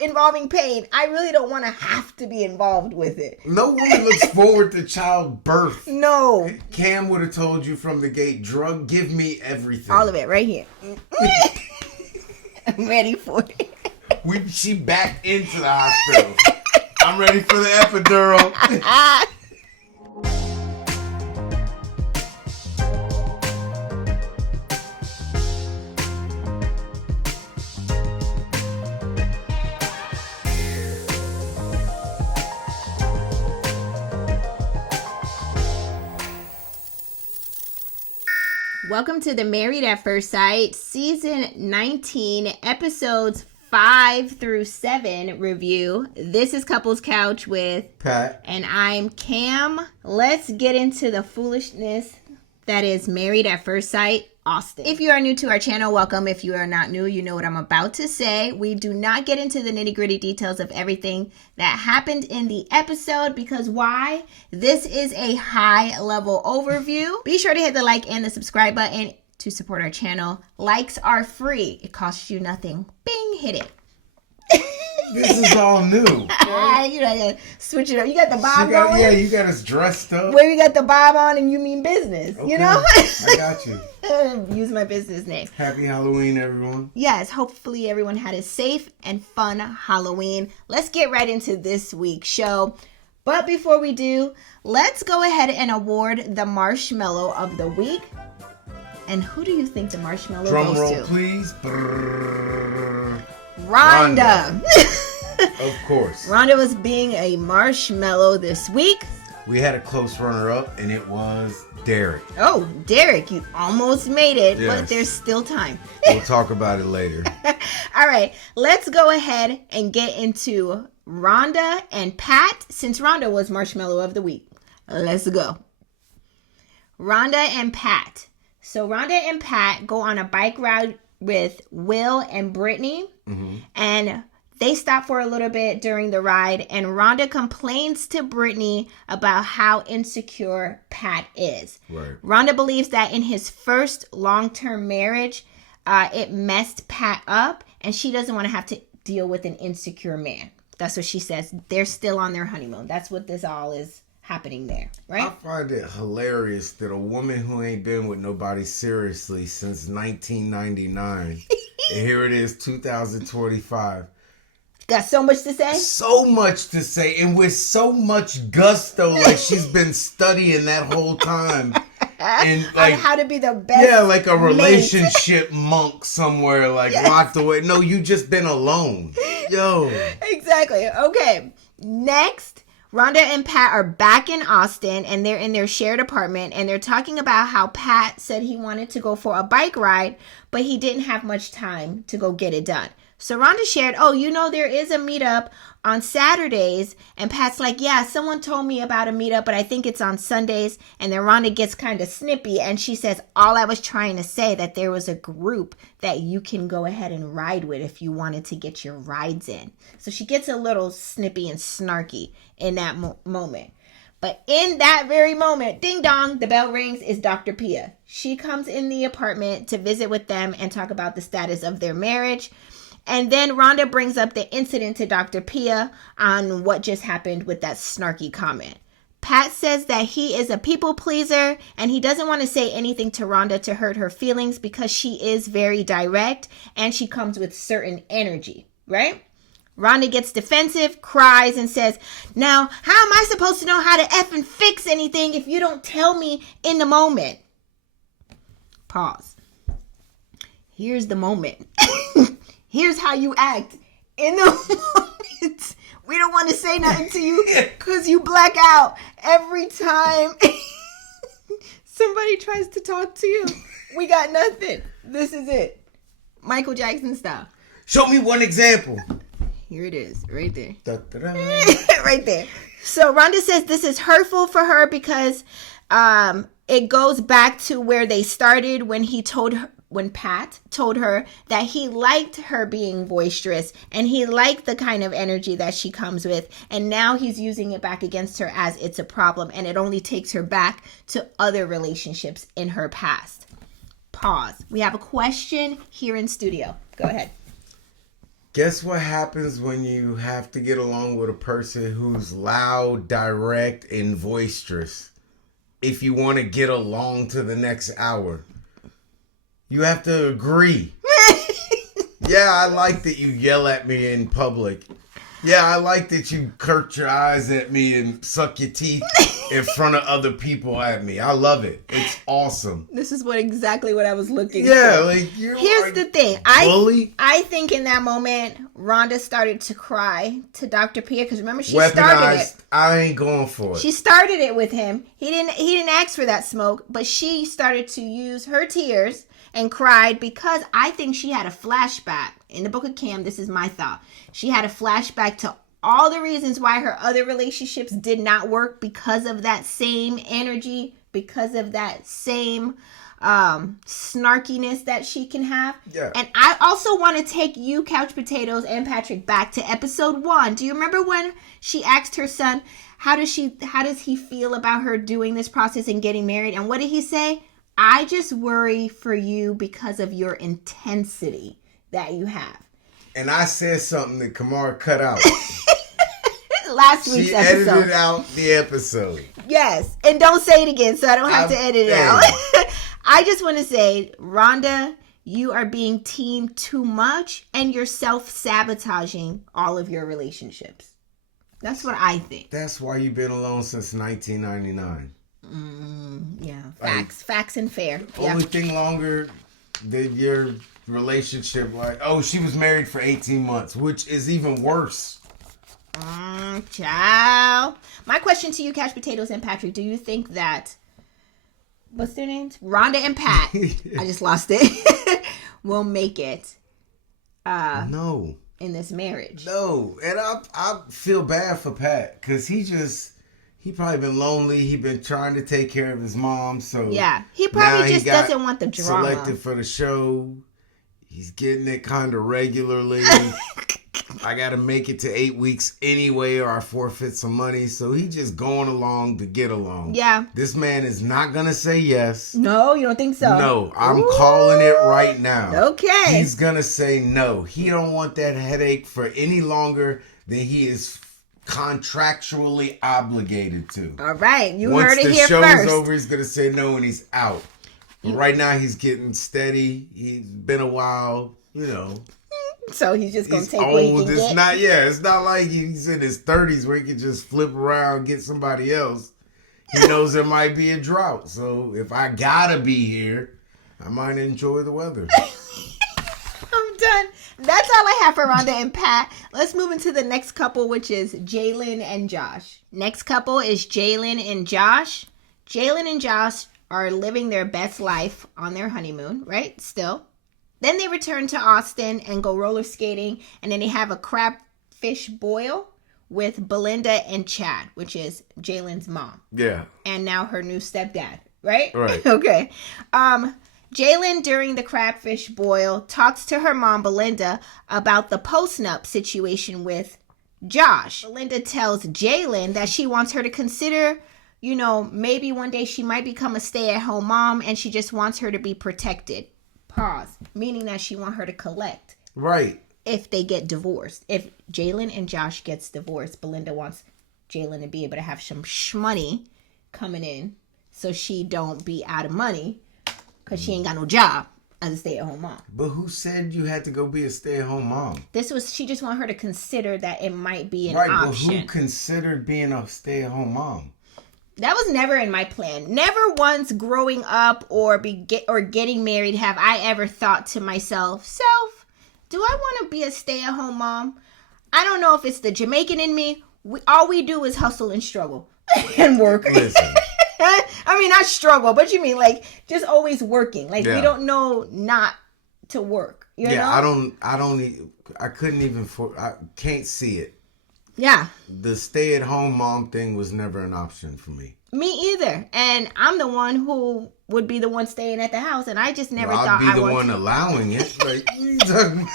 involving pain, I really don't want to have to be involved with it. No woman looks forward to childbirth. No. Cam would have told you from the gate, drug, give me everything. All of it right here. I'm ready for it. She backed into the hospital. I'm ready for the epidural. Welcome to the Married at First Sight, Season 19, Episodes 5 through 7 review. This is Couples Couch with Pat. And I'm Cam. Let's get into the foolishness that is Married at First Sight, Austin. If you are new to our channel, welcome. If you are not new, you know what I'm about to say. We do not get into the nitty-gritty details of everything that happened in the episode because why? This is a high-level overview. Be sure to hit the like and the subscribe button to support our channel. Likes are free. It costs you nothing. Bing, hit it. This is all new. You gotta switch it up. You got the bob on? Yeah, you got us dressed up. Where you got the bob on and you mean business, Okay, you know? I got you. Use my business name. Happy Halloween, everyone. Yes, hopefully everyone had a safe and fun Halloween. Let's get right into this week's show. But before we do, let's go ahead and award the Marshmallow of the Week. And who do you think the marshmallow Drum goes roll, to? please. Brrr. Rhonda. Of course. Rhonda was being a marshmallow this week. We had a close runner-up, and it was Derek. Oh, Derek, you almost made it, Yes. but there's still time. We'll talk about it later. All right, let's go ahead and get into Rhonda and Pat, since Rhonda was Marshmallow of the Week. Let's go. Rhonda and Pat. So Rhonda and Pat go on a bike ride with Will and Brittany, and they stop for a little bit during the ride, and Rhonda complains to Brittany about how insecure Pat is. Right. Rhonda believes that in his first long-term marriage, it messed Pat up, and she doesn't want to have to deal with an insecure man. That's what she says. They're still on their honeymoon. That's what this all is happening there, right? I find it hilarious that a woman who ain't been with nobody seriously since 1999, and here it is, 2025. Got so much to say? So much to say, and with so much gusto, like she's been studying that whole time. And like on how to be the best. Yeah, like a mate. relationship monk somewhere, like Yes. locked away. No, you just been alone. Yo. Exactly. Okay. Next, Rhonda and Pat are back in Austin, and they're in their shared apartment, and they're talking about how Pat said he wanted to go for a bike ride, but he didn't have much time to go get it done. So Rhonda shared, there is a meetup on Saturdays. And Pat's like, yeah, someone told me about a meetup, but I think it's on Sundays. And then Rhonda gets kind of snippy, and she says, all I was trying to say that there was a group that you can go ahead and ride with if you wanted to get your rides in. So she gets a little snippy and snarky in that moment. But in that very moment, ding dong, the bell rings, is Dr. Pia. She comes in the apartment to visit with them and talk about the status of their marriage. And then Rhonda brings up the incident to Dr. Pia on what just happened with that snarky comment. Pat says that he is a people pleaser and he doesn't want to say anything to Rhonda to hurt her feelings because she is very direct and she comes with certain energy, right? Rhonda gets defensive, cries, and says, now, how am I supposed to know how to effing fix anything if you don't tell me in the moment? Pause. Here's the moment. Here's how you act in the moment. We don't want to say nothing to you because you black out every time somebody tries to talk to you. We got nothing. This is it. Michael Jackson style. Show me one example. Here it is, right there. Da-da-da. Right there. So Rhonda says this is hurtful for her because it goes back to where they started when Pat told her that he liked her being boisterous and he liked the kind of energy that she comes with. And now he's using it back against her as it's a problem. And it only takes her back to other relationships in her past. Pause. We have a question here in studio. Go ahead. Guess what happens when you have to get along with a person who's loud, direct, and boisterous? If you want to get along to the next hour, you have to agree. Yeah, I like that you yell at me in public. Yeah, I like that you curl your eyes at me and suck your teeth in front of other people at me. I love it. It's awesome. This is exactly what I was looking Yeah, for. like you're Here's like the thing. bully. I think in that moment, Rhonda started to cry to Dr. Pierre because remember she started it. I ain't going for it. She started it with him. He didn't ask for that smoke, but she started to use her tears and cried because I think she had a flashback. In the book of Cam, this is my thought. She had a flashback to all the reasons why her other relationships did not work because of that same energy, because of that same snarkiness that she can have. Yeah. And I also want to take you, Couch Potatoes, and Patrick back to episode 1. Do you remember when she asked her son, how does he feel about her doing this process and getting married? And what did he say? I just worry for you because of your intensity that you have. And I said something that Kamara cut out. Last week's She episode. edited out the episode. Yes. And don't say it again so I don't have to edit it out. I just want to say, Rhonda, you are being teamed too much and you're self-sabotaging all of your relationships. That's what I think. That's why you've been alone since 1999. Yeah. Facts and fair. Only thing longer than your relationship, like, oh, she was married for 18 months, which is even worse. Ciao. My question to you, Couch Potatoes and Patrick, do you think that, what's their names? Rhonda and Pat, I just lost it, will make it No. in this marriage? No. And I feel bad for Pat because he probably been lonely. He been trying to take care of his mom. So Yeah, he probably now just got doesn't want the drama. Selected for the show. He's getting it kind of regularly. I got to make it to 8 weeks anyway or I forfeit some money. So he just going along to get along. Yeah. This man is not going to say yes. No, you don't think so? No, I'm calling it right now. Okay. He's going to say no. He don't want that headache for any longer than he is contractually obligated to. All right, you Once heard it the here show's first. over, he's going to say no and he's out. But right now he's getting steady. He's been a while, you know. So he's just going to He's take what he old. can It's get. not, yeah, it's not like he's in his 30s where he can just flip around and get somebody else. He knows there might be a drought. So if I gotta be here, I might enjoy the weather. I'm done. That's all I have for Rhonda and Pat. Let's move into the next couple, which is Jalen and Josh. Next couple is Jalen and Josh. Jalen and Josh are living their best life on their honeymoon, right? Still. Then they return to Austin and go roller skating, and then they have a crabfish boil with Belinda and Chad, which is Jalen's mom. Yeah. And now her new stepdad, right? Right. Okay. Jalen, during the crabfish boil, talks to her mom, Belinda, about the post-nup situation with Josh. Belinda tells Jalen that she wants her to consider, you know, maybe one day she might become a stay-at-home mom and she just wants her to be protected. Pause. Meaning that she wants her to collect. Right. If they get divorced. If Jalen and Josh gets divorced, Belinda wants Jalen to be able to have some shmoney coming in so she don't be out of money because she ain't got no job as a stay-at-home mom. But who said you had to go be a stay-at-home mom? She just want her to consider that it might be an Right, option. but who considered being a stay-at-home mom? That was never in my plan. Never once growing up or getting married have I ever thought to myself, do I want to be a stay-at-home mom? I don't know if it's the Jamaican in me. All we do is hustle and struggle and work. Listen. I mean, not struggle, but you mean like just always working. Like Yeah. we don't know not to work. You know? I can't see it. Yeah. The stay-at-home mom thing was never an option for me. Me either. And I'm the one who would be the one staying at the house, and I just never thought I'd be I the would. one allowing it. Like, what are you talking about?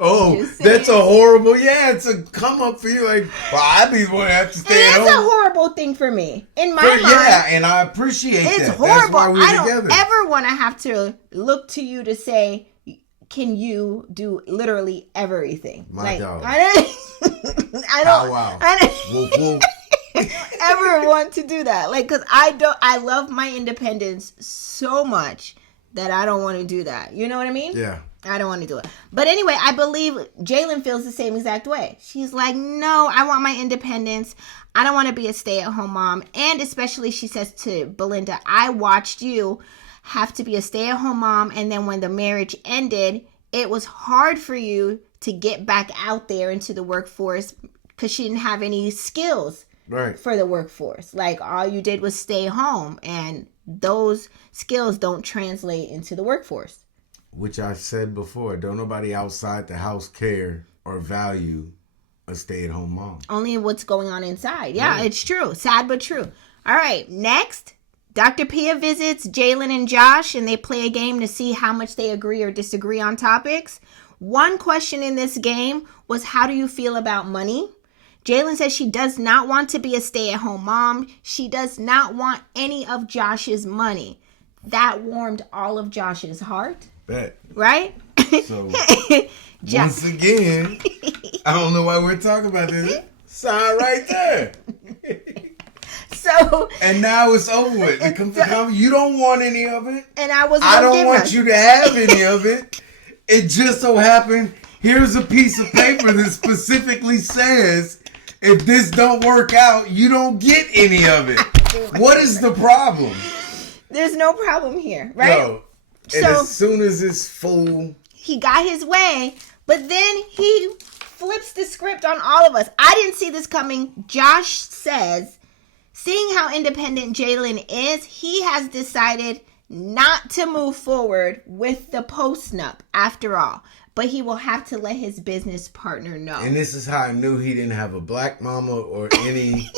Oh, Just saying. that's a horrible. Yeah, it's a come up for you. Like, well, I'd be the one that have to stay And at that's a home. horrible thing for me. In my mind, Yeah, and I appreciate it's that. horrible. That's why we're I don't together. ever want to have to look to you to say, can you do literally everything? My dog. I Wow. don't Woof, woof. ever want to do that. Like, cause I love my independence so much that I don't want to do that. You know what I mean? Yeah. I don't want to do it. But anyway, I believe Jalen feels the same exact way. She's like, no, I want my independence. I don't want to be a stay-at-home mom. And especially, she says to Belinda, I watched you have to be a stay-at-home mom. And then when the marriage ended, it was hard for you to get back out there into the workforce because she didn't have any skills for the workforce. Like, all you did was stay home. And those skills don't translate into the workforce. Which I've said before, don't nobody outside the house care or value a stay-at-home mom. Only what's going on inside. Yeah, it's true. Sad but true. All right, next, Dr. Pia visits Jalen and Josh, and they play a game to see how much they agree or disagree on topics. One question in this game was, how do you feel about money? Jalen says she does not want to be a stay-at-home mom. She does not want any of Josh's money. That warmed all of Josh's heart. Bet. Right? So, once again, I don't know why we're talking about this. Sign right there. So, and now it's over with. You don't want any of it. And I don't want you to have any of it. It just so happened, here's a piece of paper that specifically says, if this don't work out, you don't get any of it. What is the problem? There's no problem here, right? No. And as soon as it's full, he got his way, but then he flips the script on all of us. I didn't see this coming. Josh says, seeing how independent Jalen is, he has decided not to move forward with the post-nup after all. But he will have to let his business partner know. And this is how I knew he didn't have a black mama or any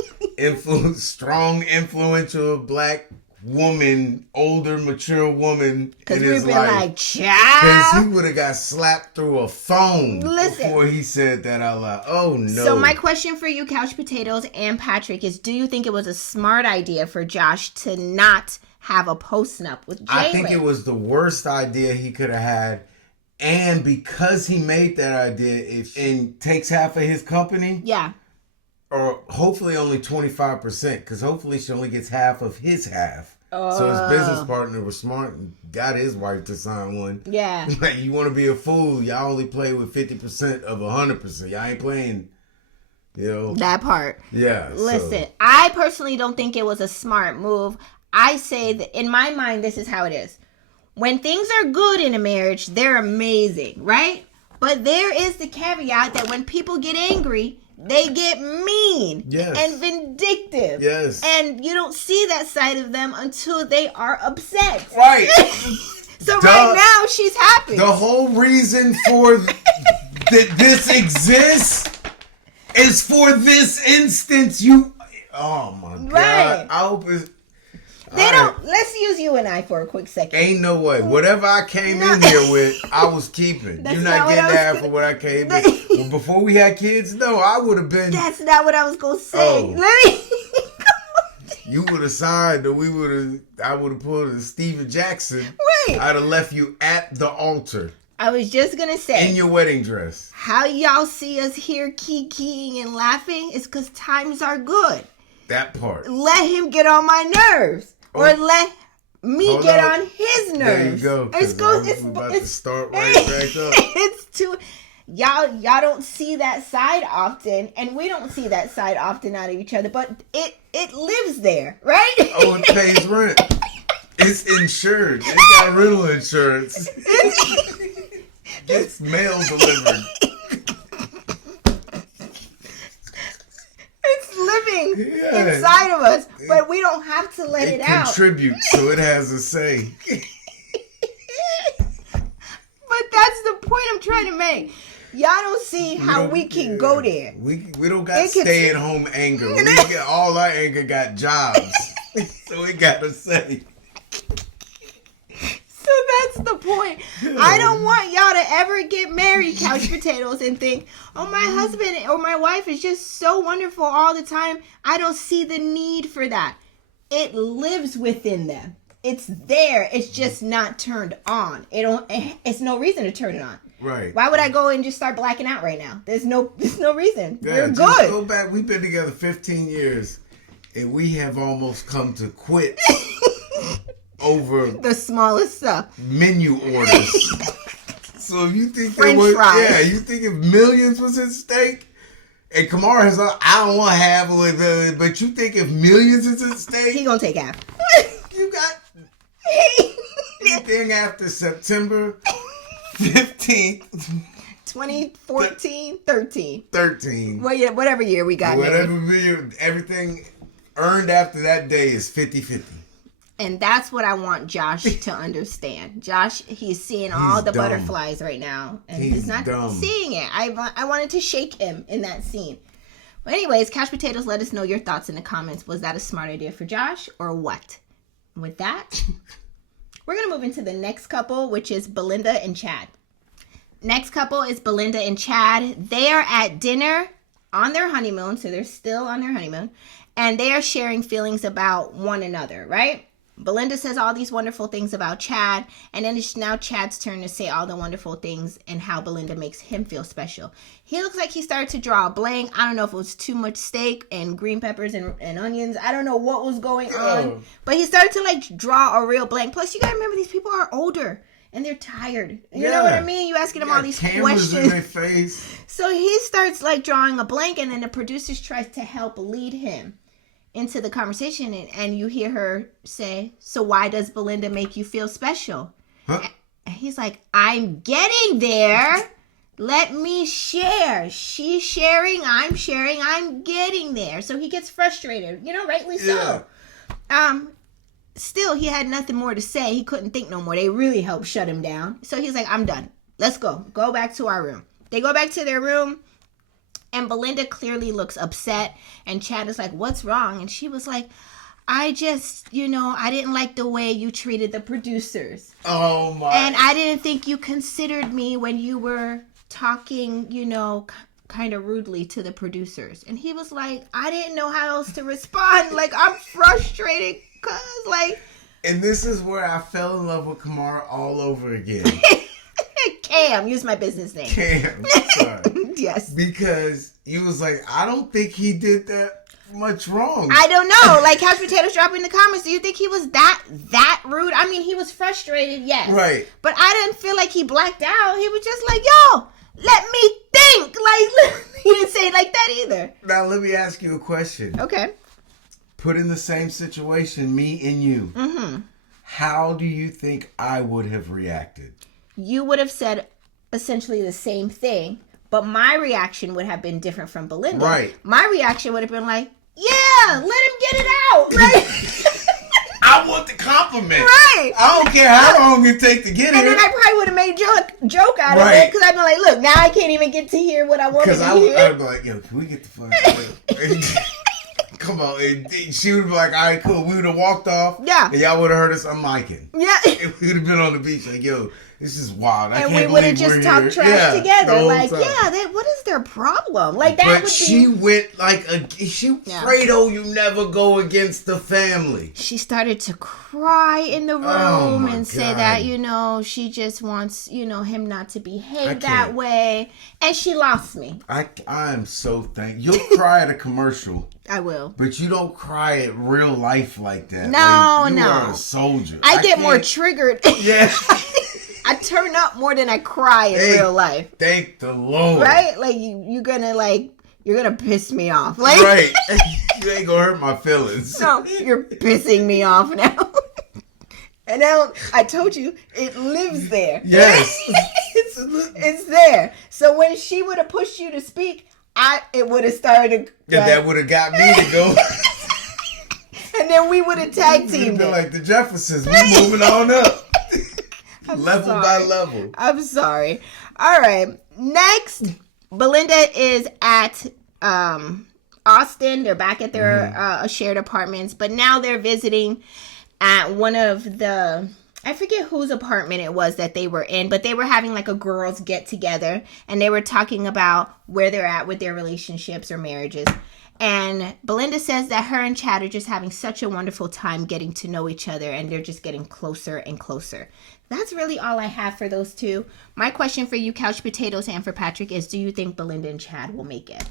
strong, influential black woman, older, mature woman in his life. Because we've been like, child. Because he would have got slapped through a phone before he said that out loud. Oh, no. So my question for you, Couch Potatoes and Patrick, is do you think it was a smart idea for Josh to not have a post-nup with Jalen? I think it was the worst idea he could have had. And because he made that idea, and takes half of his company. Yeah. Or hopefully only 25%, because hopefully she only gets half of his half. So his business partner was smart and got his wife to sign one. Yeah. Like, you want to be a fool, y'all only play with 50% of 100%. Y'all ain't playing, that part. Yeah. Listen, I personally don't think it was a smart move. I say that in my mind, this is how it is. When things are good in a marriage, they're amazing, right? But there is the caveat that when people get angry, they get mean and vindictive. Yes. And you don't see that side of them until they are upset. Right. So right now, she's happy. The whole reason for that this exists is for this instance. Oh my God. I hope it's... Let's use you and I for a quick second. Ain't no way. Whatever I came in here with, I was keeping. You're not getting half of what I came in. Well, before we had kids, no, I would have been. That's not what I was gonna say. You would have signed, or I would have pulled a Steven Jackson. Right. I'd have left you at the altar. I was just gonna say, in your wedding dress. How y'all see us here kikiing and laughing is because times are good. That part. Let him get on my nerves. Or let me get on his nerves. There you go. It's about to start right back up. It's too... Y'all don't see that side often, and we don't see that side often out of each other, but it lives there, right? Oh, it pays rent. It's insured. It got rental insurance. It's mail delivered. It's living inside of us, but we don't have to let it out. It contributes, so it has a say. But that's the point I'm trying to make. Y'all don't see how we can go there. We don't got stay-at-home anger. All our anger got jobs. So it got a say. So that's the point. I don't want y'all to ever get married, Couch Potatoes, and think, oh, my husband or my wife is just so wonderful all the time. I don't see the need for that. It lives within them. It's there. It's just not turned on. It's no reason to turn it on. Right. Why would I go and just start blacking out right now? There's no reason. Yeah, We're just good. Go back. We've been together 15 years, and we have almost come to quit over The smallest stuff. menu orders. So if you think French fries. you think if millions was at stake, and Kamara has, I don't want to have it, but you think if millions is at stake, He gonna take half. you got anything after September 15th, 2014, 13. 13. Well, yeah, whatever year we got married. Everything earned after that day is 50-50. And that's what I want Josh to understand. Josh, he's seeing all the dumb. butterflies right now. And He's he's not dumb. seeing it. I wanted to shake him in that scene. But anyways, Couch Potatoes, let us know your thoughts in the comments. Was that a smart idea for Josh or what? With that, we're going to move into the next couple, which is Belinda and Chad. Next couple is Belinda and Chad. They are at dinner on their honeymoon, so they're still on their honeymoon, and they are sharing feelings about one another, right? Belinda says all these wonderful things about Chad, and then it's now Chad's turn to say all the wonderful things and how Belinda makes him feel special. He looks like he started to draw a blank. I don't know if it was too much steak and green peppers and onions. I don't know what was going on, but he started to like draw a real blank. Plus, you gotta remember these people are older and they're tired. You know what I mean? You asking them all these cameras in questions. their face. So he starts like drawing a blank, and then the producers tries to help lead him into the conversation, and you hear her say, "So why does Belinda make you feel special?" Huh? And he's like, "I'm getting there. Let me share. She's sharing, I'm sharing, I'm getting there." So he gets frustrated, rightly so. Yeah. Still, he had nothing more to say. He couldn't think no more. They really helped shut him down. So he's like, "I'm done. Let's go. Go back to our room." They go back to their room. And Belinda clearly looks upset. And Chad is like, "What's wrong?" And she was like, "I just, I didn't like the way you treated the producers. Oh, my. And I didn't think you considered me when you were talking, kind of rudely to the producers." And he was like, "I didn't know how else to respond. Like, I'm frustrated because, like..." And this is where I fell in love with Kamara all over again. Cam, use my business name. Cam, sorry. Yes. Because he was like, I don't think he did that much wrong. I don't know. Like, Couch Potatoes, drop in the comments. Do you think he was that rude? I mean, he was frustrated, yes. Right. But I didn't feel like he blacked out. He was just like, "Yo, let me think." Like, he didn't say it like that either. Now, let me ask you a question. Okay. Put in the same situation, me and you. Mm-hmm. How do you think I would have reacted? You would have said essentially the same thing, but my reaction would have been different from Belinda. Right. My reaction would have been like, "Yeah, let him get it out." Right? I want the compliment. Right. I don't care how long it take to get And here. then I probably would have made a joke out of it, because I'd be like, "Look, now I can't even get to hear what I wanted to hear." I'd be like, "Yo, can we get the fuck out?" Come on. And she would be like, "All right, cool." We would have walked off. Yeah. And y'all would have heard us unmicing. Yeah. And we would have been on the beach like, "Yo, this is wild. I And can't we would have believe just we're talked here." trash Yeah, the together. whole Like, time. what is their problem? Like, that But would she be... went like Fredo, you never go against the family. She started to cry in the room my and say God. that, she just wants, him not to behave that can't. way. And she lost me. I am so thankful. You'll cry at a commercial, I will. but you don't cry at real life like that. No, Like, you no. are a soldier. I get more can't- triggered. Yeah. I turn up more than I cry in real life. Thank the Lord. Right? Like, you're gonna piss me off. Like, Right. You ain't gonna hurt my feelings. No, you're pissing me off now. And now, I told you, it lives there. Yes. It's there. So when she would have pushed you to speak, it would have started. Yeah, that would have got me to go. And then we would have tag We'd teamed been it. like the Jeffersons. We moving on up. Level by sorry. level. I'm sorry. All right. Next, Belinda is at Austin. They're back at their shared apartments, but now they're visiting at one of the... I forget whose apartment it was that they were in, but they were having like a girls get together, and they were talking about where they're at with their relationships or marriages. And Belinda says that her and Chad are just having such a wonderful time getting to know each other, and they're just getting closer and closer. That's really all I have for those two. My question for you, Couch Potatoes, and for Patrick is, do you think Belinda and Chad will make it?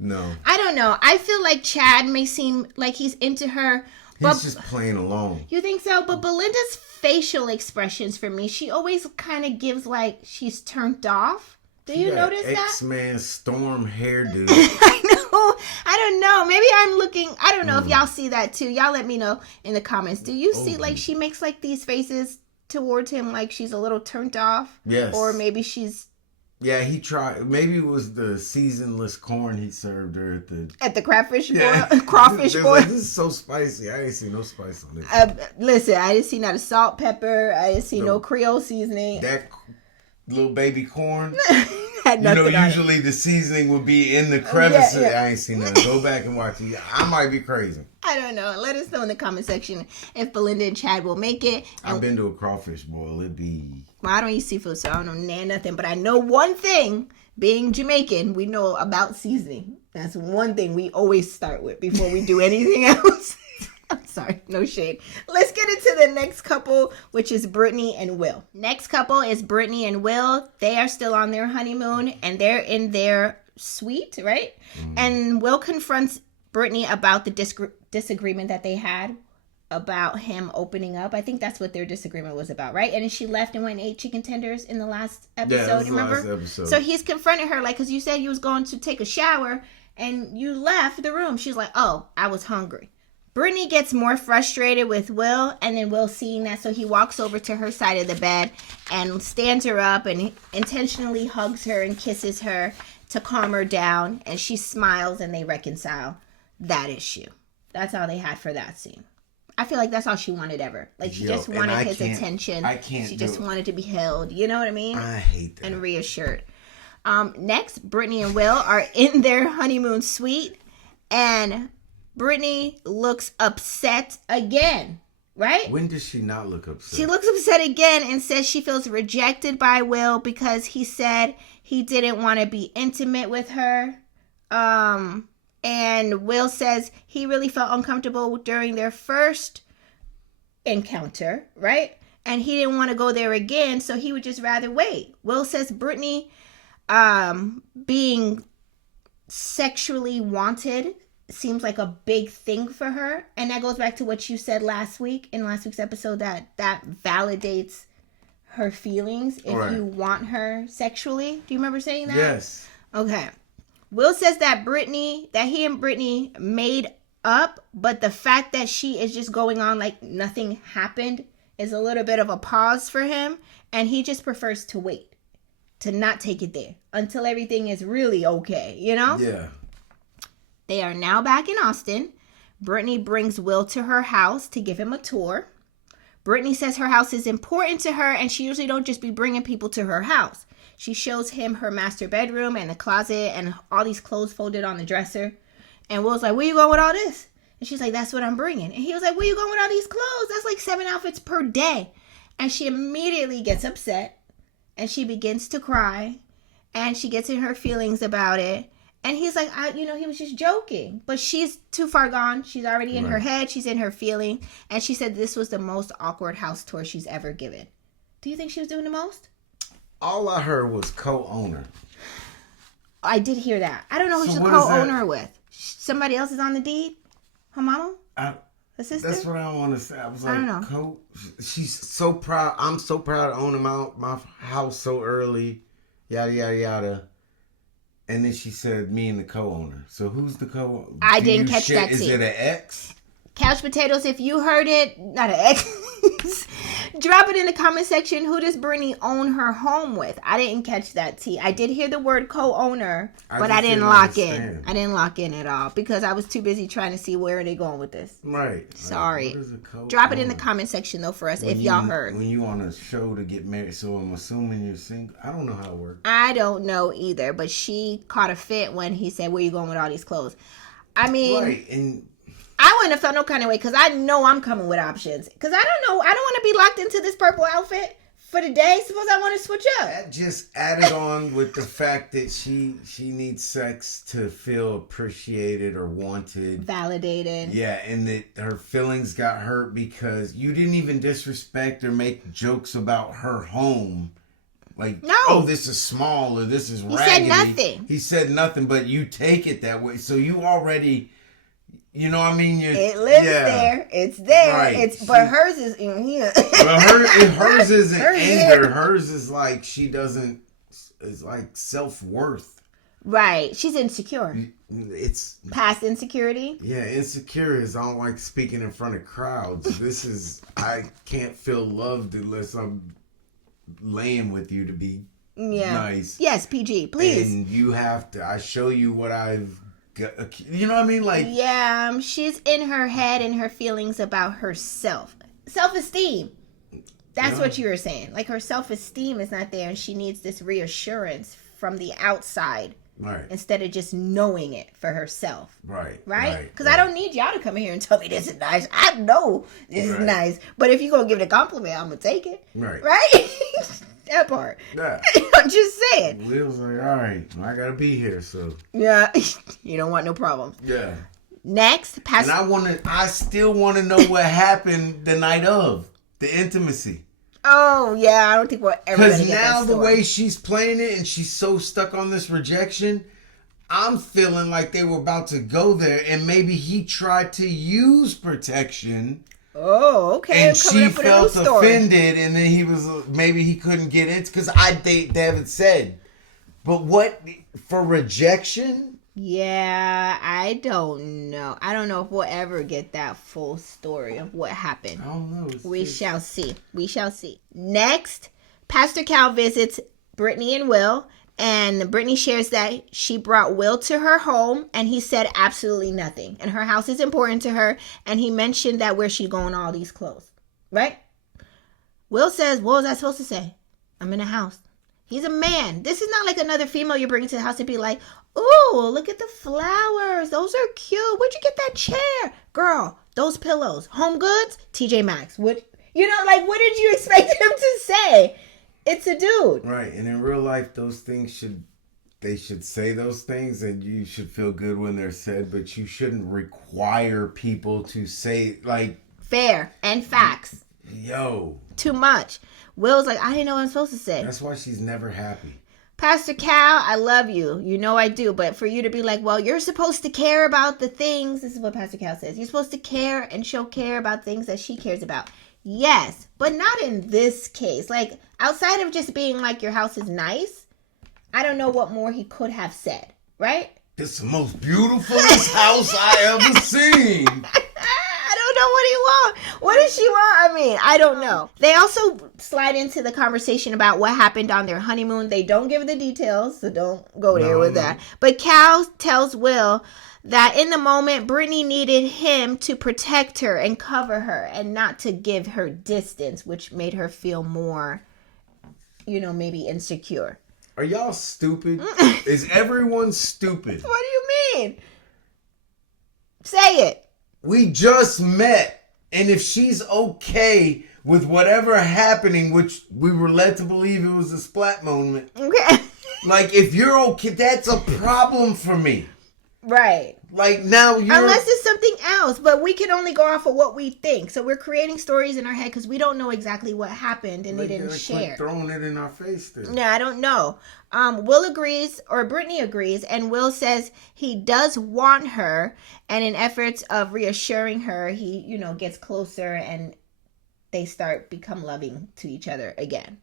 No. I don't know. I feel like Chad may seem like he's into her. But He's just playing along. You think so? But Belinda's facial expressions for me, she always kind of gives like she's turned off. Do you notice that? X-Man Storm hairdo. I know. I don't know. Maybe I'm looking. I don't know if y'all see that too. Y'all let me know in the comments. Do you see like she makes like these faces towards him like she's a little turned off? Yes. Or maybe she's... Yeah, he tried. Maybe it was the seasonless corn he served her at the crawfish crawfish boil. Like, this is so spicy. I ain't seen no spice on this. Listen, I didn't see not a salt, pepper. I didn't see no Creole seasoning. That little baby corn. Had nothing on usually it. The seasoning would be in the crevices. Yeah. I ain't seen that. Go back and watch it. I might be crazy. I don't know. Let us know in the comment section if Belinda and Chad will make it. I've been to a crawfish boil. It'd be... Well, I don't eat seafood, so I don't know nothing. But I know one thing. Being Jamaican, we know about seasoning. That's one thing we always start with before we do anything else. I'm sorry, no shade. Let's get into the next couple, which is Brittany and Will. Next couple is Brittany and Will. They are still on their honeymoon, and they're in their suite, right? And Will confronts Brittany about the disagreement that they had about him opening up. I think that's what their disagreement was about, right? And then she left and went and ate chicken tenders in the last episode. Yeah, you remember? last episode. So he's confronting her, like, because you said you was going to take a shower and you left the room. She's like, oh, I was hungry. Brittany gets more frustrated with Will, and then Will seeing that, so he walks over to her side of the bed and stands her up and intentionally hugs her and kisses her to calm her down, and she smiles and they reconcile that issue. That's all they had for that scene. I feel like that's all she wanted ever. Like, she just wanted his attention. She just wanted to be held. You know what I mean? I hate that. And reassured. Next, Brittany and Will are in their honeymoon suite, and Brittany looks upset again, right? When does she not look upset? She looks upset again and says she feels rejected by Will because he said he didn't want to be intimate with her. And Will says he really felt uncomfortable during their first encounter, right? And he didn't want to go there again, so he would just rather wait. Will says Brittany being sexually wanted seems like a big thing for her. And that goes back to what you said last week, in last week's episode, that validates her feelings if you want her sexually. Do you remember saying that? Yes. Okay. Will says that he and Brittany made up, but the fact that she is just going on like nothing happened is a little bit of a pause for him, and he just prefers to wait, to not take it there until everything is really okay, you know? Yeah. They are now back in Austin. Brittany brings Will to her house to give him a tour. Brittany says her house is important to her, and she usually don't just be bringing people to her house. She shows him her master bedroom and the closet and all these clothes folded on the dresser. And Will's like, where you going with all this? And she's like, that's what I'm bringing. And he was like, where you going with all these clothes? That's like 7 outfits per day. And she immediately gets upset and she begins to cry and she gets in her feelings about it. And he's like, he was just joking. But she's too far gone. She's already in her head. She's in her feeling. And she said this was the most awkward house tour she's ever given. Do you think she was doing the most? All I heard was co-owner. I did hear that. I don't know who she's a co-owner with. Somebody else is on the deed? Her mama? The sister? That's what I want to say. I was like, I don't know. She's so proud. I'm so proud of owning my house so early. Yada, yada, yada. And then she said, me and the co-owner. So who's the co-owner? I didn't catch that Is too. it an ex? Couch Potatoes, if you heard it, not an ex, drop it in the comment section. Who does Brittany own her home with? I didn't catch that tea. I did hear the word co-owner, but I didn't lock in. I didn't lock in at all because I was too busy trying to see where are they going with this. Right. Sorry. Drop it in the comment section though for us if y'all heard. When you on a show to get married, so I'm assuming you're single. I don't know how it works. I don't know either, but she caught a fit when he said, where you going with all these clothes? I mean... Right, and... I wouldn't have felt no kind of way because I know I'm coming with options. Because I don't know. I don't want to be locked into this purple outfit for the day. Suppose I want to switch up. That just added on with the fact that she needs sex to feel appreciated or wanted. Validated. Yeah, and that her feelings got hurt because you didn't even disrespect or make jokes about her home. Like, no. Oh, this is small or this is raggedy. He said nothing. He said nothing, but you take it that way. So you already, you know what I mean? It lives there. It's there. Right. But hers is in here. But hers isn't anger. Hers is like it's like self-worth. Right. She's insecure. It's past insecurity. Yeah, insecure is I don't like speaking in front of crowds. This is I can't feel loved unless I'm laying with you to be nice. Yes, PG, please. And you have to. I show you what I've got. You know what I mean? Like she's in her head and her feelings about herself, self-esteem. That's what you were saying. Like her self-esteem is not there, and she needs this reassurance from the outside. Right. Instead of just knowing it for herself. Right. Because I don't need y'all to come in here and tell me this is nice. I know this is nice. But if you're going to give it a compliment, I'm going to take it. Right. That part. Yeah. I'm just saying. Will's like, all right, I got to be here, so. Yeah. You don't want no problems. Yeah. Next, And I still want to know what happened the night of. The intimacy. Oh, yeah, I don't think we're ever going to get that story. Because now the way she's playing it and she's so stuck on this rejection, I'm feeling like they were about to go there and maybe he tried to use protection. Oh, okay. And she felt offended and then maybe he couldn't get into, because David said, but what, for rejection? Yeah, I don't know. I don't know if we'll ever get that full story of what happened. I don't know. We shall see. We shall see. Next, Pastor Cal visits Brittany and Will, and Brittany shares that she brought Will to her home, and he said absolutely nothing. And her house is important to her, and he mentioned that where she's going all these clothes. Right? Will says, what was I supposed to say? I'm in a house. He's a man. This is not like another female you're bringing to the house and be like, ooh, look at the flowers. Those are cute. Where'd you get that chair? Girl, those pillows. Home Goods? TJ Maxx. What did you expect him to say? It's a dude. Right. And in real life, those things should say those things and you should feel good when they're said, but you shouldn't require people to say, like... Fair and facts. Yo. Too much. Will's like, I didn't know what I'm supposed to say. That's why she's never happy. Pastor Cal, I love you. You know I do. But for you to be like, well, you're supposed to care about the things. This is what Pastor Cal says. You're supposed to care and show care about things that she cares about. Yes, but not in this case. Like, outside of just being like, your house is nice, I don't know what more he could have said. Right? It's the most beautiful house I ever seen. I don't know what he wants. What does she want? I mean, I don't know. They also slide into the conversation about what happened on their honeymoon. They don't give the details, so don't go there with that. But Cal tells Will that in the moment, Brittany needed him to protect her and cover her and not to give her distance, which made her feel more, maybe insecure. Are y'all stupid? Is everyone stupid? What do you mean? Say it. We just met, and if she's okay with whatever happening, which we were led to believe it was a splat moment. Okay. Like, if you're okay, that's a problem for me. Right. Like, now you're... Unless it's something else, but we can only go off of what we think. So we're creating stories in our head because we don't know exactly what happened and they didn't share. Throwing it in our face then. Yeah, I don't know. Will agrees, or Brittany agrees, and Will says he does want her, and in efforts of reassuring her, he, gets closer and they become loving to each other again.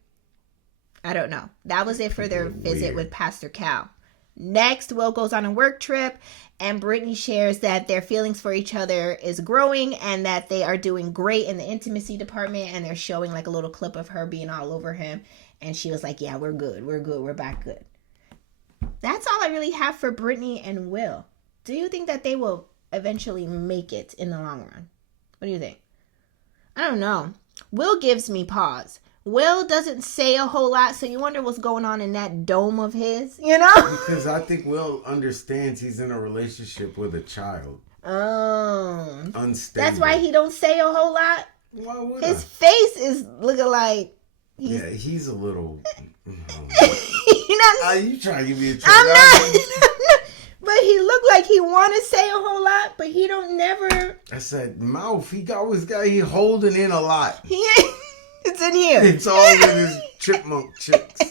I don't know. That was it for their visit with Pastor Cal. Next, Will goes on a work trip, and Brittany shares that their feelings for each other is growing and that they are doing great in the intimacy department, and they're showing like a little clip of her being all over him, and she was like, yeah, we're good, we're back good. That's all I really have for Brittany and Will. Do you think that they will eventually make it in the long run? What do you think? I don't know. Will gives me pause. Will doesn't say a whole lot, so you wonder what's going on in that dome of his, Because I think Will understands he's in a relationship with a child. Oh. Unstable. That's why he don't say a whole lot? Why would his face is looking like, Yeah, he's a little. You trying to give me a try? I'm not. But he looked like he want to say a whole lot, but he don't never. I said mouth. He holding in a lot. It's in here. It's all in his chipmunk chips.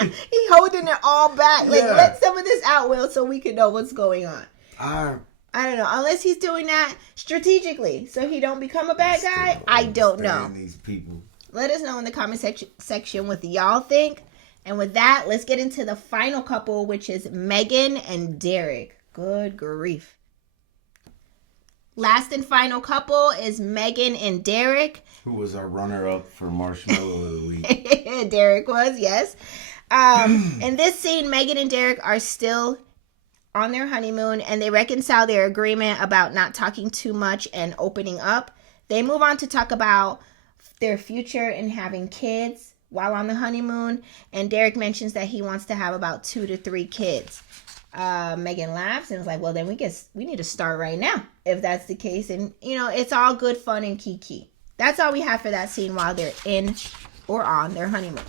He holding it all back. Like, let some of this out, Will, so we can know what's going on. I don't know. Unless he's doing that strategically, so he don't become a bad guy. I don't know. These people. Let us know in the comment section what y'all think. And with that, let's get into the final couple, which is Megan and Derek. Good grief. Last and final couple is Megan and Derek. Who was our runner-up for Marshmallow of the Week? Derek was, yes. In this scene, Megan and Derek are still on their honeymoon, and they reconcile their agreement about not talking too much and opening up. They move on to talk about their future and having kids while on the honeymoon, and Derek mentions that he wants to have about 2 to 3 kids. Megan laughs and is like, well, then we need to start right now if that's the case. And it's all good fun and kiki. That's all we have for that scene while they're in or on their honeymoon.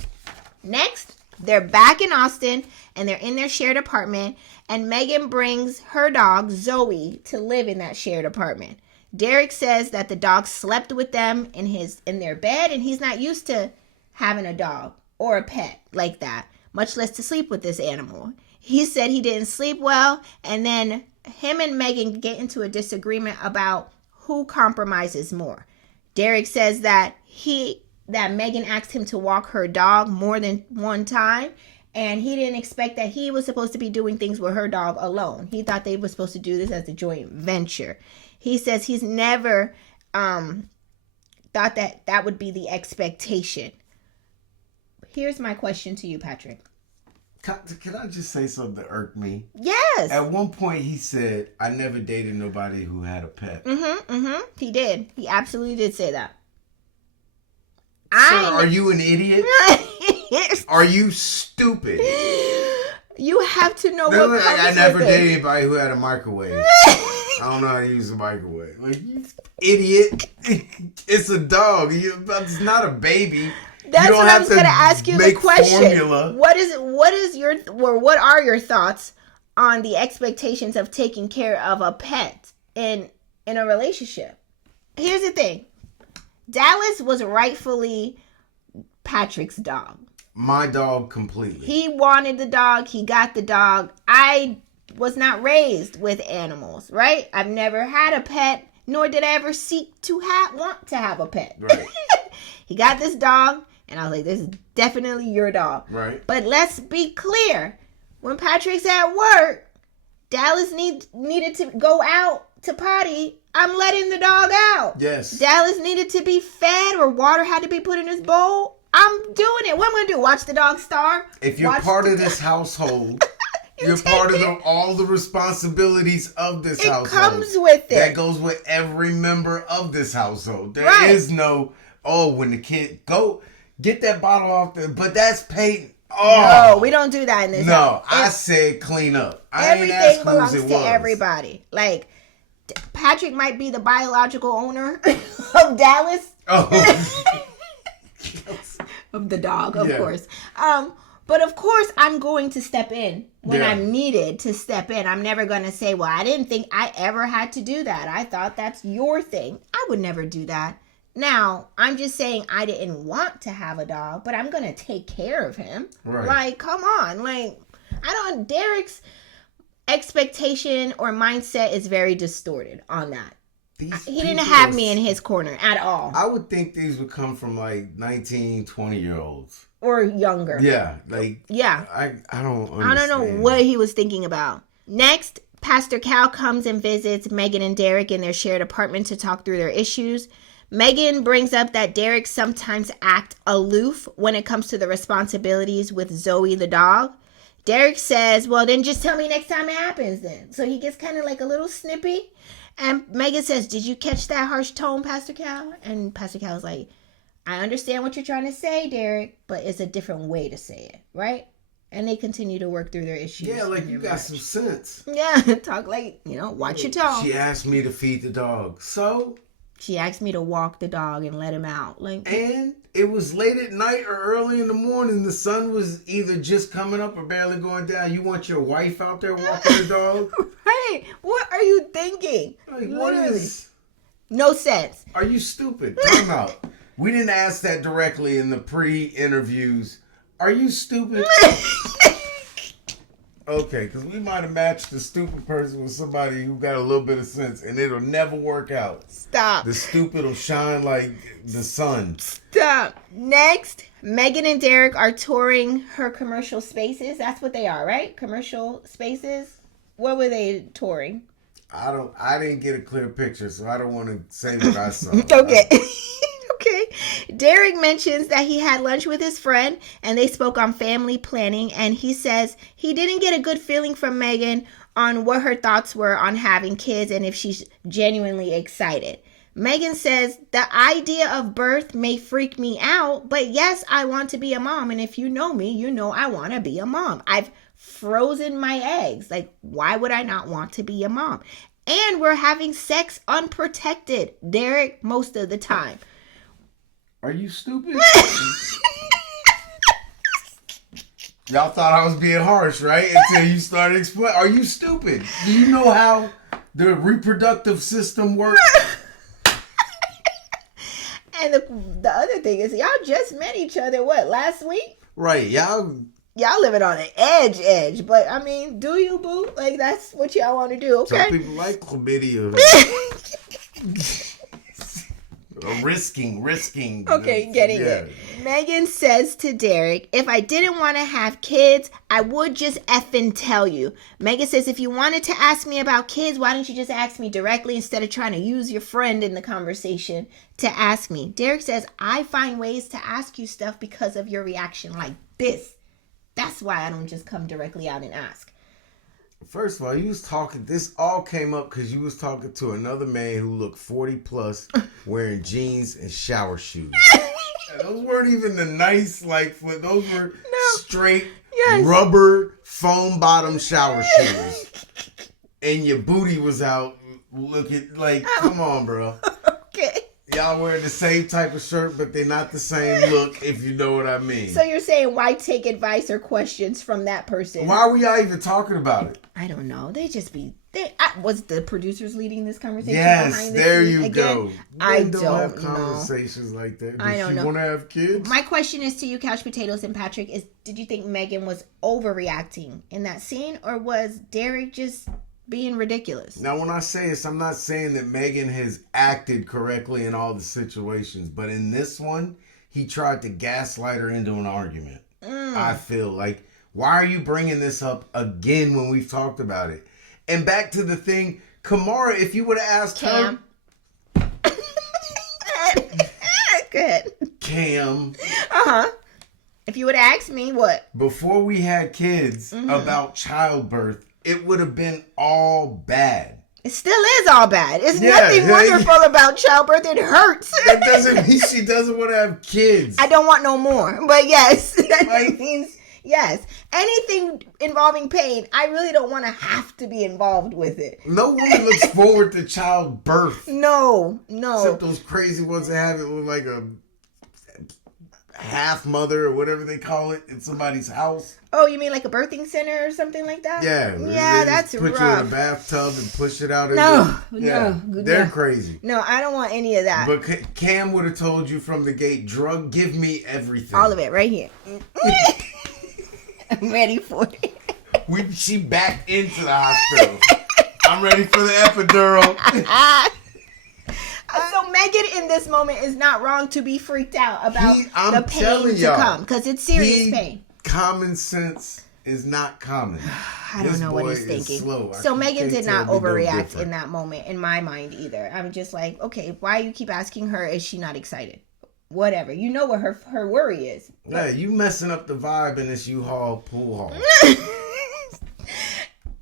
Next, they're back in Austin and they're in their shared apartment, and Megan brings her dog Zoe to live in that shared apartment. Derek says that the dog slept with them in their bed, and he's not used to having a dog or a pet like that, much less to sleep with this animal. He said he didn't sleep well, and then him and Megan get into a disagreement about who compromises more. Derek says that Megan asked him to walk her dog more than one time, and he didn't expect that he was supposed to be doing things with her dog alone. He thought they were supposed to do this as a joint venture. He says he's never thought that would be the expectation. Here's my question to you, Patrick. Can I just say something that irked me? Yes. At one point, he said, I never dated nobody who had a pet. He did. He absolutely did say that. Sir, are you an idiot? Are you stupid? You have to know what comes I never with dated anybody who had a microwave. I don't know how to use a microwave. Like, you idiot. It's a dog. It's not a baby. That's what I was going to ask you the question. Formula. What are your thoughts on the expectations of taking care of a pet in a relationship? Here's the thing. Dallas was rightfully Patrick's dog. My dog completely. He wanted the dog. He got the dog. I was not raised with animals, right? I've never had a pet, nor did I ever seek to want to have a pet. Right. He got this dog. And I was like, this is definitely your dog. Right. But let's be clear. When Patrick's at work, Dallas needed to go out to potty. I'm letting the dog out. Yes. Dallas needed to be fed or water had to be put in his bowl. I'm doing it. What am I going to do? Watch the dog starve? If you're part of this household, you're part of all the responsibilities of this household. It comes with it. That goes with every member of this household. There is no, when the kid go... Get that bottle off but that's Peyton. Oh. No, we don't do that in this house. I said clean up. Everything belongs to everybody. Like, Patrick might be the biological owner of Dallas. Oh. Of the dog, of course. But of course, I'm going to step in when I'm needed to step in. I'm never going to say, well, I didn't think I ever had to do that. I thought that's your thing. I would never do that. Now, I'm just saying I didn't want to have a dog, but I'm going to take care of him. Right. Like, come on. Like, Derek's expectation or mindset is very distorted on that. He didn't have me in his corner at all. I would think these would come from like 19, 20-year-olds. Or younger. Yeah. Like, yeah. I don't understand. I don't know what he was thinking about. Next, Pastor Cal comes and visits Megan and Derek in their shared apartment to talk through their issues. Megan brings up that Derek sometimes acts aloof when it comes to the responsibilities with Zoe the dog. Derek says, well, then just tell me next time it happens then. So he gets kind of like a little snippy. And Megan says, did you catch that harsh tone, Pastor Cal? And Pastor Cal's like, I understand what you're trying to say, Derek, but it's a different way to say it, right? And they continue to work through their issues. Yeah, like you got some sense. Yeah, talk like, watch your tone. She asked me to feed the dog. So? She asked me to walk the dog and let him out. Like, and It was late at night or early in the morning. The sun was either just coming up or barely going down. You want your wife out there walking the dog? Right. What are you thinking? Like, what Literally. is... No sense. Are you stupid? Time out. We didn't ask that directly in the pre-interviews. Are you stupid? Okay, because we might have matched the stupid person with somebody who got a little bit of sense, and it'll never work out. Stop. The stupid will shine like the sun. Stop. Next, Megan and Derek are touring her commercial spaces. That's what they are, right? Commercial spaces. What were they touring? I didn't get a clear picture, so I don't want to say what I saw. Okay. Okay. Derek mentions that he had lunch with his friend and they spoke on family planning, and he says he didn't get a good feeling from Megan on what her thoughts were on having kids and if she's genuinely excited. Megan says, the idea of birth may freak me out, but yes, I want to be a mom. And if you know me, you know I want to be a mom. I've frozen my eggs. Like, why would I not want to be a mom? And we're having sex unprotected, Derek, most of the time. Are you stupid? Y'all thought I was being harsh, right? Until you started explaining. Are you stupid? Do you know how the reproductive system works? And the other thing is, y'all just met each other, what, last week? Right, y'all Living on an edge. But, I mean, do you, boo? Like, that's what y'all want to do, okay? Some people like chlamydia. Risking. Okay, getting it. Megan says to Derek, if I didn't want to have kids, I would just effing tell you. Megan says, if you wanted to ask me about kids, why don't you just ask me directly instead of trying to use your friend in the conversation to ask me? Derek says, I find ways to ask you stuff because of your reaction like this. That's why I don't just come directly out and ask. First of all, you was talking, this all came up because you was talking to another man who looked 40 plus wearing jeans and shower shoes. Those weren't even the nice, like, those were straight rubber foam bottom shower shoes. And your booty was out looking like, come on, bro. Okay. Y'all wearing the same type of shirt, but they're not the same look, if you know what I mean. So you're saying why take advice or questions from that person? Why were y'all even talking about it? I don't know. They just be... was the producers leading this conversation? Yes, there you go. I don't have know. conversations like that. Does I don't she know. want to have kids? My question is to you, Couch Potatoes and Patrick, is did you think Megan was overreacting in that scene, or was Derek just being ridiculous? Now, when I say this, I'm not saying that Megan has acted correctly in all the situations, but in this one, he tried to gaslight her into an argument. I feel like, why are you bringing this up again when we've talked about it? And back to the thing, Kamara, if you would have asked Cam. her... Good. Cam. If you would have asked me, what? Before we had kids, about childbirth, it would have been all bad. It still is all bad. It's nothing wonderful about childbirth. It hurts. That doesn't mean she doesn't want to have kids. I don't want no more. But yes, that means yes. Anything involving pain, I really don't want to have to be involved with it. No woman looks forward to childbirth. No. Except those crazy ones that have it with like a half mother or whatever they call it in somebody's house. Oh, you mean like a birthing center or something like that? Yeah. Yeah, that's put rough. you in a bathtub and push it out. No. They're crazy. No, I don't want any of that. But Cam would have told you from the gate, give me everything. All of it right here. I'm ready for it. She backed into the hospital. I'm ready for the epidural. So Megan in this moment is not wrong to be freaked out about the pain to come, because it's serious pain. Common sense is not common. I don't know what he's thinking. So Megan did not overreact in that moment in my mind either. I'm just like, okay, why you keep asking her? Is she not excited? Whatever. You know what her worry is. Yeah, you messing up the vibe in this U-Haul pool hall.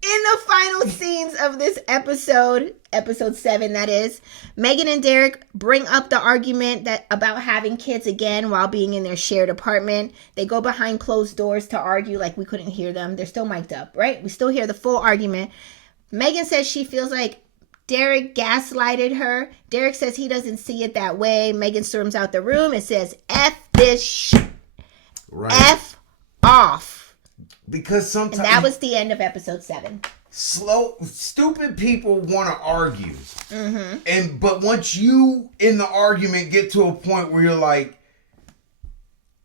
In the final scenes of this episode 7 that is, Megan and Derek bring up the argument about having kids again while being in their shared apartment. They go behind closed doors to argue like we couldn't hear them. They're still mic'd up, right? We still hear the full argument. Megan says she feels like Derek gaslighted her. Derek says he doesn't see it that way. Megan storms out the room and says, F this shit. Right. F off. Because sometimes... And that was the end of episode 7. Stupid people want to argue. But once you, in the argument, get to a point where you're like,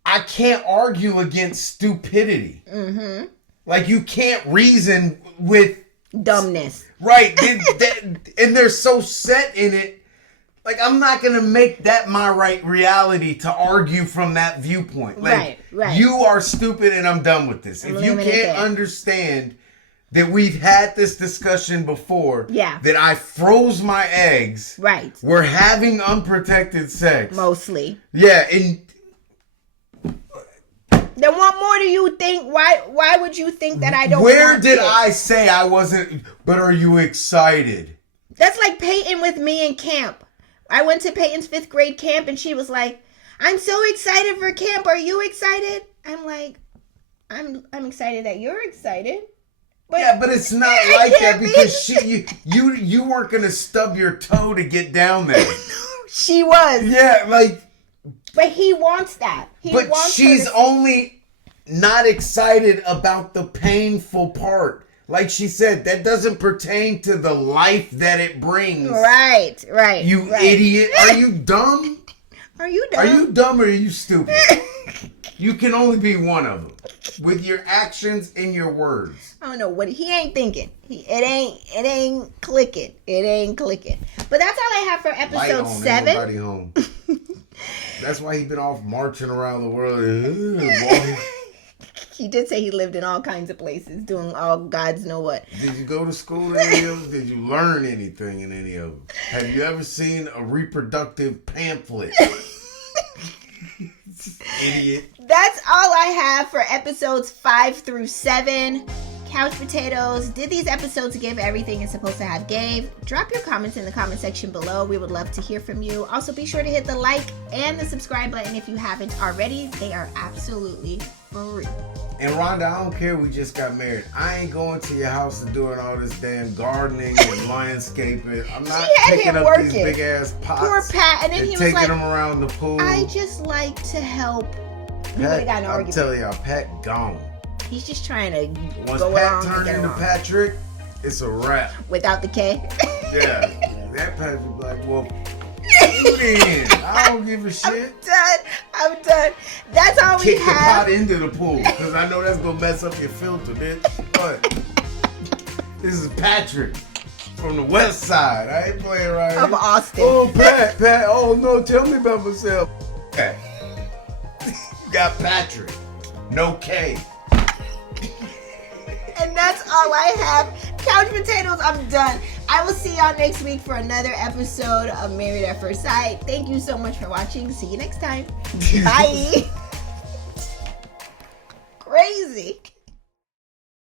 I can't argue against stupidity. Like, you can't reason with dumbness. Right. And they're so set in it. Like, I'm not going to make that my reality to argue from that viewpoint. Like, right. You are stupid and I'm done with this. If you can't understand that we've had this discussion before, that I froze my eggs. Right. We're having unprotected sex. Mostly. Yeah, and... Then what more do you think? Why would you think that I don't Where did I say I wasn't... But are you excited? That's like Peyton with me in camp. I went to Peyton's 5th grade camp and she was like, I'm so excited for camp. Are you excited? I'm like, I'm excited that you're excited. But yeah, but it's not like that because you weren't going to stub your toe to get down there. She was. Yeah, like... But he wants that. But she's only not excited about the painful part. Like she said, that doesn't pertain to the life that it brings. Right. You idiot. Are you dumb? Are you dumb? Are you dumb or are you stupid? You can only be one of them. With your actions and your words. I don't know what he ain't thinking. It ain't clicking. It ain't clicking. But that's all I have for episode 7. Ain't nobody home. That's why he's been off marching around the world. He did say he lived in all kinds of places, doing all gods know what. Did you go to school in any of them? Did you learn anything in any of them? Have you ever seen a reproductive pamphlet? Idiot. That's all I have for episodes 5 through 7. Couch Potatoes, did these episodes give everything it's supposed to have gave? Drop your comments in the comment section below. We would love to hear from you. Also, be sure to hit the like and the subscribe button if you haven't already. They are absolutely free. And Rhonda, I don't care we just got married. I ain't going to your house and doing all this damn gardening and landscaping. I'm not picking up these big ass pots. Poor Pat. And then he was taking like, them around the pool. I just like to help. Pat, I'm telling y'all, Pat gone. He's just trying to Once go Pat along turned and get into along. Patrick, it's a wrap. Without the K? Yeah. That Patrick be like, well, you then. I don't give a shit. I'm done. That's all we have. Kick the pot into the pool, because I know that's going to mess up your filter, bitch. But this is Patrick from the west side. I ain't playing right Of here. Austin. Oh, Pat. Oh, no, tell me about myself. Pat. You got Patrick. No K. And that's all I have. Couch Potatoes, I'm done. I will see y'all next week for another episode of Married at First Sight. Thank you so much for watching. See you next time. Bye. Crazy.